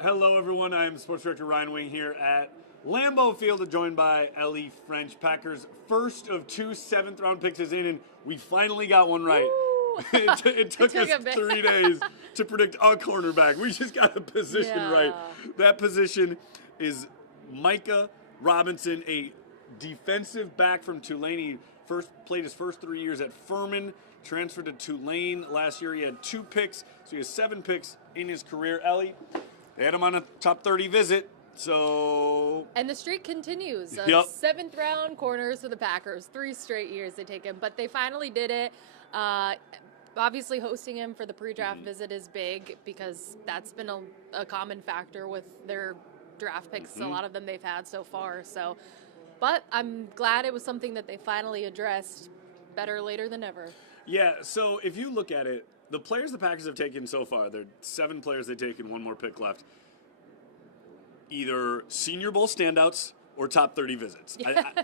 Hello, everyone. I'm Sports Director Ryan Wing here at Lambeau Field, joined by Ellie French. Packers' first of two seventh-round picks is in, and we finally got one right. It took us 3 days to predict a cornerback. We just got the position right. That position is Micah Robinson, a defensive back from Tulane. He played his first 3 years at Furman, transferred to Tulane last year. He had 2 picks, so he has 7 picks in his career. Ellie, they had him on a top 30 visit, so... And the streak continues. Yep. 7th round corners for the Packers. 3 straight years they take him, but they finally did it. Obviously, hosting him for the pre-draft visit is big because that's been a common factor with their draft picks, a lot of them they've had so far. So, but I'm glad it was something that they finally addressed. Better later than never. Yeah, so if you look at it, the players the Packers have taken so far, there are 7 players they've taken, 1 more pick left. Either Senior Bowl standouts or top 30 visits.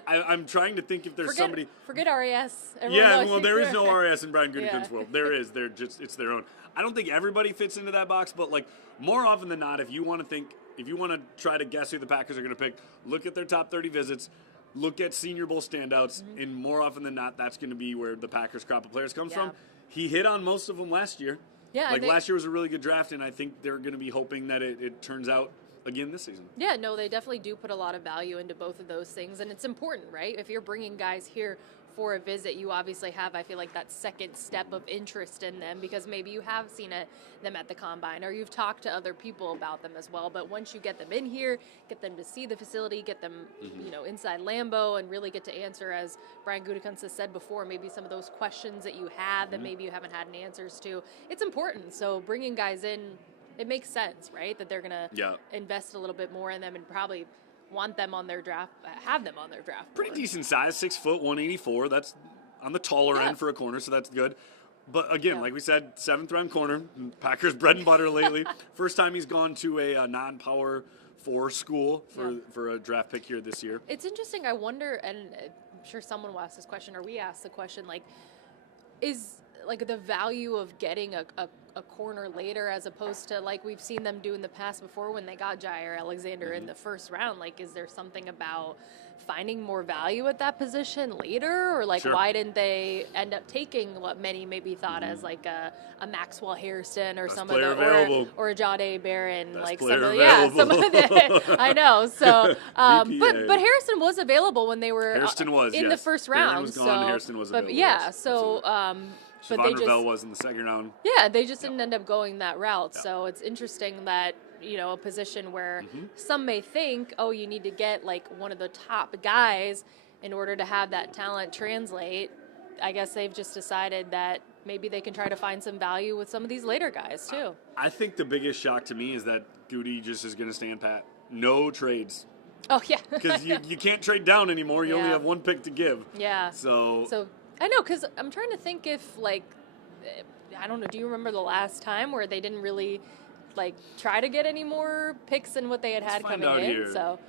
I'm trying to think if there's somebody. Forget RAS. Well, there is no RAS in Brian Gutekunst's world. There is. It's their own. I don't think everybody fits into that box, but like more often than not, if you want to try to guess who the Packers are going to pick, look at their top 30 visits. Look at Senior Bowl standouts, and more often than not, that's going to be where the Packers crop of players comes from. He hit on most of them last year. Yeah, last year was a really good draft, and I think they're going to be hoping that it turns out again this season. Yeah, no, they definitely do put a lot of value into both of those things, and it's important, right? If you're bringing guys here for a visit, you obviously have, I feel like, that second step of interest in them because maybe you have seen them at the Combine or you've talked to other people about them as well. But once you get them in here, get them to see the facility, get them, inside Lambeau and really get to answer, as Brian Gutekunst has said before, maybe some of those questions that you had that maybe you haven't had any answers to. It's important. So bringing guys in, it makes sense, right? That they're going to invest a little bit more in them and probably want them on their draft, have them on their draft board. Pretty decent size, 6 foot, 184. That's on the taller end for a corner, so that's good. But again, like we said, 7th round corner, Packers bread and butter lately. First time he's gone to a non-Power 4 school for a draft pick here this year. It's interesting. I wonder, and I'm sure someone will ask this question, or we asked the question, is the value of getting a corner later as opposed to like we've seen them do in the past before when they got Jair Alexander in the first round. Is there something about finding more value at that position later, or why didn't they end up taking what many maybe thought as a Maxwell Hairston or some of the or a Jahdae Barron, some of the I know. So but Hairston was available when they were in the first round. Barron was gone, Hairston was available. But Siobhan Ravel was in the second round. Yeah, they just didn't end up going that route. So it's interesting that, a position where some may think, you need to get one of the top guys in order to have that talent translate. I guess they've just decided that maybe they can try to find some value with some of these later guys too. I think the biggest shock to me is that Goody just is going to stand pat. No trades. Oh, yeah. Because you can't trade down anymore. You only have 1 pick to give. Yeah. So I know, because I'm trying to think if, I don't know, do you remember the last time where they didn't really, try to get any more picks than what they had coming in? Here. So,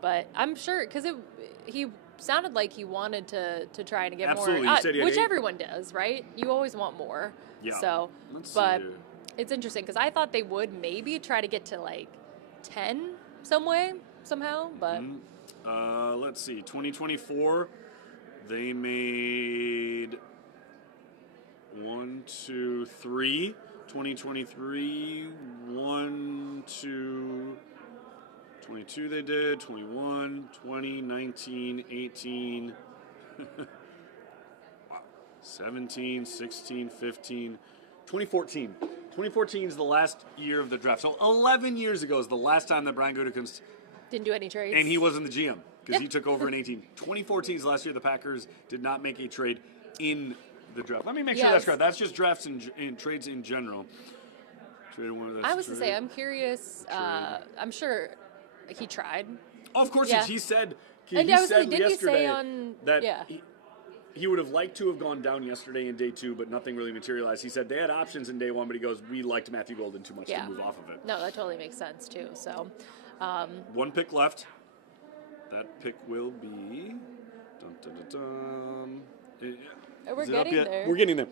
but I'm sure, because he sounded like he wanted to try to get Absolutely. more, You said he had which 8. everyone does, right? You always want more. Yeah. So, it's interesting, because I thought they would maybe try to get to, 10 somehow, but. Let's see, 2024. They made 1, 2, 3. 2023, 1, 2, 22 they did, 21, 20, 19, 18, 17, 16, 15, 2014. 2014 is the last year of the draft. So 11 years ago is the last time that Brian Gutekunst didn't do any trades. And he wasn't the GM. Because he took over in 18. 2014 is the last year the Packers did not make a trade in the draft. Let me make sure that's correct. That's just drafts and trades in general. I was to say, I'm curious. I'm sure he tried. Oh, of course, he said. Didn't yesterday he say on that he would have liked to have gone down yesterday in day 2, but nothing really materialized. He said they had options in day 1, but he goes, we liked Matthew Golden too much to move off of it. No, that totally makes sense too. So 1 pick left. That pick will be. We're getting there. We're getting there.